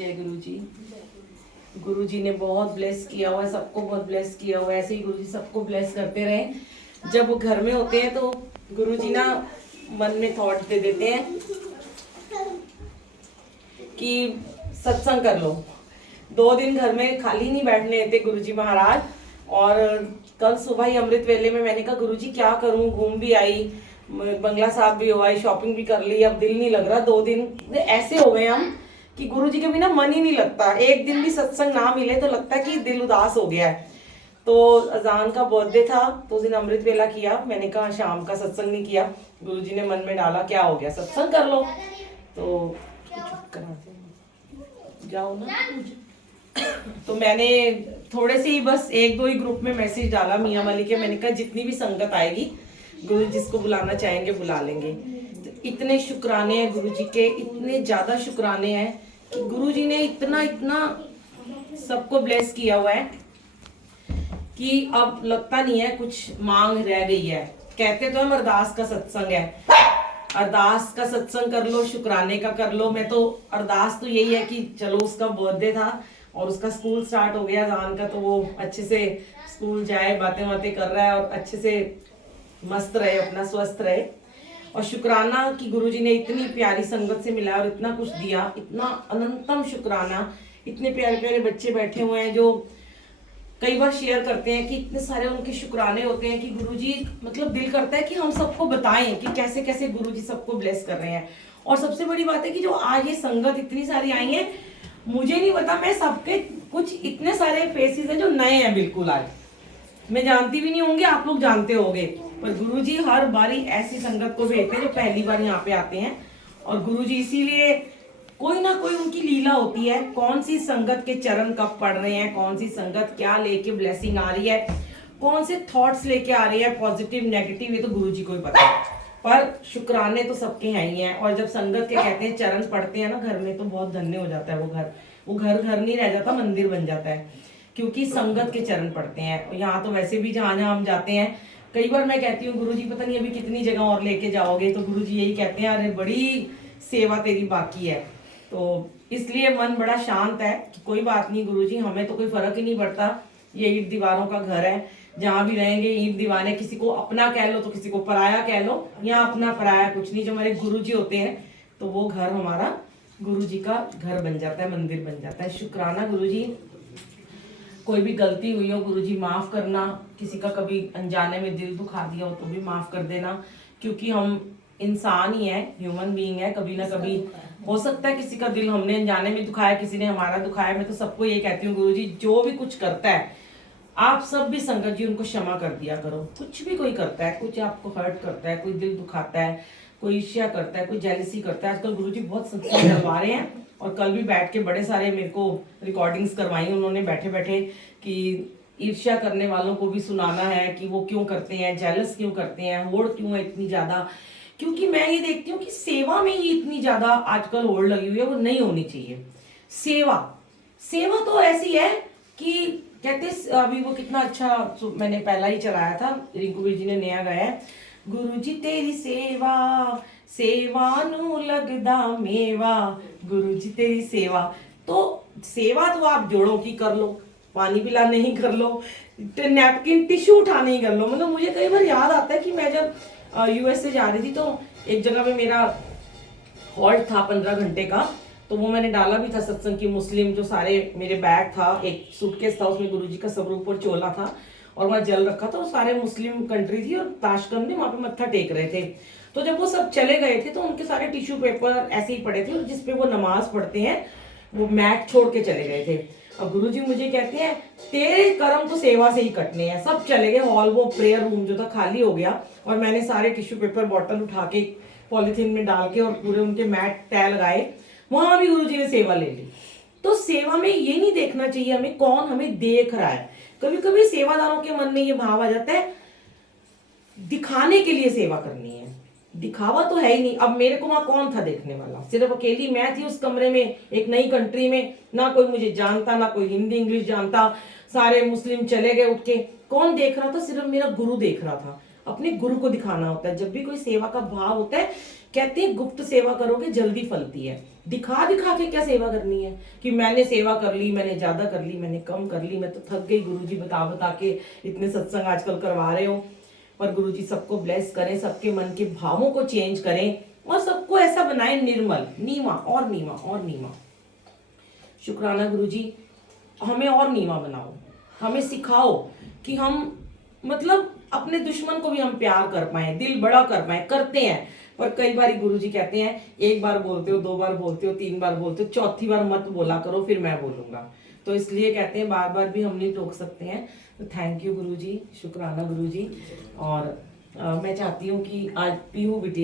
जय गुरु जी। गुरु जी ने बहुत ब्लेस किया हुआ है, सबको बहुत ब्लेस किया हुआ है। ऐसे ही गुरु जी सबको ब्लेस करते रहे। जब वो घर में होते हैं तो गुरु जी ना मन में थॉट दे देते हैं कि सत्संग कर लो। 2 दिन घर में खाली नहीं बैठने देते गुरु जी महाराज। और कल सुबह ही अमृत वेले में मैंने कहा गुरु जी क्या करूं, घूम भी आई, बंगला साहब भी हो आई, शॉपिंग भी कर ली, अब दिल नहीं लग रहा। 2 दिन ऐसे हो गए हम कि गुरुजी के बिना मन ही नहीं लगता। एक दिन भी सत्संग ना मिले तो लगता है कि दिल उदास हो गया है। तो अजान का बर्थडे था तो उस दिन अमृत वेला किया। मैंने कहा शाम का सत्संग नहीं किया। गुरुजी ने मन में डाला क्या हो गया, सत्संग कर लो। तो चुप करा जाओ ना। तो मैंने थोड़े से ही बस 1-2 ही ग्रुप में मैसेज डाला मियाँ वाली के। मैंने कहा जितनी भी संगत आएगी गुरु जिसको बुलाना चाहेंगे बुला लेंगे। तो इतने शुक्राने हैं गुरु जी के, इतने ज्यादा शुक्राने हैं कि गुरु जी ने इतना इतना सबको ब्लेस किया हुआ है कि अब लगता नहीं है कुछ मांग रह गई है। कहते तो हम अरदास का सत्संग है, अरदास का सत्संग कर लो, शुक्राने का कर लो। मैं तो अरदास तो यही है कि चलो उसका बर्थडे था और उसका स्कूल स्टार्ट हो गया जान का, तो वो अच्छे से स्कूल जाए, बातें बातें कर रहा है और अच्छे से मस्त रहे, अपना स्वस्थ रहे। और शुक्राना कि गुरुजी ने इतनी प्यारी संगत से मिला और इतना कुछ दिया, इतना अनंतम शुक्राना। इतने प्यारे प्यारे बच्चे बैठे हुए हैं जो कई बार शेयर करते हैं कि इतने सारे उनके शुक्राने होते हैं कि गुरुजी, मतलब दिल करता है कि हम सबको बताएं कि कैसे कैसे गुरुजी सबको ब्लेस कर रहे हैं। और सबसे बड़ी बात है कि जो आज ये संगत इतनी सारी आई है, मुझे नहीं पता, मैं सबके कुछ इतने सारे फेसेस हैं जो नए हैं बिल्कुल। आज मैं जानती भी नहीं होंगी, आप लोग जानते होंगे, पर गुरुजी हर बारी ऐसी संगत को भेजते हैं जो पहली बार यहाँ पे आते हैं। और गुरुजी इसीलिए कोई ना कोई उनकी लीला होती है, कौन सी संगत के चरण कब पढ़ रहे हैं, कौन सी संगत क्या लेके ब्लेसिंग आ रही है, कौन से थॉट्स लेके आ रही है, पॉजिटिव नेगेटिव, ये तो गुरुजी को ही पता है। पर शुक्राने तो सबके हैं ही हैं। और जब संगत के कहते हैं चरण पढ़ते हैं ना घर में, तो बहुत धन्य हो जाता है वो घर घर नहीं रह जाता, मंदिर बन जाता है, क्योंकि संगत के चरण पढ़ते हैं। यहाँ तो वैसे भी जहाँ जहाँ हम जाते हैं, कई बार मैं कहती हूँ गुरुजी पता नहीं अभी कितनी जगह और लेके जाओगे, तो गुरुजी यही कहते हैं अरे बड़ी सेवा तेरी बाकी है। तो इसलिए मन बड़ा शांत है कि कोई बात नहीं गुरुजी, हमें तो कोई फर्क ही नहीं पड़ता। ये ईंट दीवारों का घर है, जहाँ भी रहेंगे ईंट दीवारें, किसी को अपना कह लो तो किसी को पराया कह लो। यहाँ अपना पराया कुछ नहीं, जो हमारे गुरुजी होते हैं तो वो घर हमारा गुरुजी का घर बन जाता है, मंदिर बन जाता है। शुक्राना गुरुजी। कोई भी गलती हुई हो गुरुजी माफ करना, किसी का कभी अनजाने में दिल दुखा दिया हो तो भी माफ कर देना, क्योंकि हम इंसान ही है, ह्यूमन बीइंग है। कभी ना कभी हो सकता है किसी का दिल हमने अनजाने में दुखाया, किसी ने हमारा दुखाया। मैं तो सबको ये कहती हूँ गुरुजी जो भी कुछ करता है आप सब भी संगत जी उनको क्षमा कर दिया करो। कुछ भी कोई करता है, कुछ आपको हर्ट करता है, कोई दिल दुखाता है, कोई ईर्ष्या करता है, कोई जेलसी करता है। आजकल गुरुजी बहुत सत्संग करवा रहे हैं और कल भी बैठ के बड़े सारे मेरे को रिकॉर्डिंग्स करवाई उन्होंने बैठे बैठे कि ईर्ष्या करने वालों को भी सुनाना है कि वो क्यों करते हैं, जेलस क्यों करते हैं, होड़ क्यों है इतनी ज्यादा। क्योंकि मैं ये देखती हूँ कि सेवा में ही इतनी ज्यादा आजकल होड़ लगी हुई है, वो नहीं होनी चाहिए। सेवा सेवा तो ऐसी है कि कहते अभी वो कितना अच्छा मैंने पहला ही चलाया था, रिंकू जी ने नया गाया है, गुरु जी तेरी सेवा सेवा नू लगदा मेवा, गुरु जी तेरी सेवा। तो सेवा तो आप जोड़ो की कर लो, पानी पिलाने ही कर लो, नैपकिन टिश्यू उठाने ही कर लो। मतलब मुझे कई बार याद आता है कि मैं जब यूएस से जा रही थी तो एक जगह पे मेरा हॉल्ट था 15 घंटे का, तो वो मैंने डाला भी था सत्संग की मुस्लिम, जो सारे मेरे बैग था, एक सूटकेस था उसमें गुरुजी का स्वरूप और चोला था और वहाँ जल रखा था। वो सारे मुस्लिम कंट्री थी और ताशकंद में वहाँ पे मत्था टेक रहे थे। तो जब वो सब चले गए थे तो उनके सारे टिश्यू पेपर ऐसे ही पड़े थे और जिसपे वो नमाज पढ़ते हैं वो मैट छोड़ के चले गए थे। और गुरुजी मुझे कहते हैं तेरे कर्म तो सेवा से ही कटने हैं। सब चले गए, हॉल वो प्रेयर रूम जो था खाली हो गया और मैंने सारे टिश्यू पेपर बॉटल उठा के पॉलिथीन में डाल के और पूरे उनके मैट तय लगाए, वहां भी गुरुजी ने सेवा ले ली। तो सेवा में ये नहीं देखना चाहिए हमें कौन हमें देख रहा है। कभी कभी सेवादारों के मन में ये भाव आ जाता है दिखाने के लिए सेवा करनी है, दिखावा तो है ही नहीं। अब मेरे को वहां कौन था देखने वाला, सिर्फ अकेली मैं थी उस कमरे में, एक नई कंट्री में, ना कोई मुझे जानता, ना कोई हिंदी इंग्लिश जानता, सारे मुस्लिम चले गए उठ के, कौन देख रहा था, सिर्फ मेरा गुरु देख रहा था। अपने गुरु को दिखाना होता है। जब भी कोई सेवा का भाव होता है, कहते हैं गुप्त सेवा करोगे जल्दी फलती है। दिखा दिखा के क्या सेवा करनी है कि मैंने सेवा कर ली, मैंने ज्यादा कर ली, मैंने कम कर ली, मैं तो थक गई गुरुजी बता बता के, इतने सत्संग आजकल करवा रहे हो। पर गुरुजी सबको ब्लेस करें, सबके मन के भावों को चेंज करें और सबको ऐसा बनाए निर्मल, नीवा और नीवा और नीवा। शुक्राना गुरुजी, हमें और नीवा बनाओ, हमें सिखाओ कि हम मतलब अपने दुश्मन को भी हम प्यार कर पाए, दिल बड़ा कर पाए। करते हैं पर कई बार गुरुजी कहते हैं एक बार बोलते हो, दो बार बोलते हो, तीन बार बोलते हो, चौथी बार मत बोला करो फिर मैं बोलूंगा। तो इसलिए कहते हैं बार बार भी हम नहीं टोक सकते हैं। तो थैंक यू गुरुजी, शुक्राना गुरुजी। और मैं चाहती हूँ कि आज पीहू बिटिया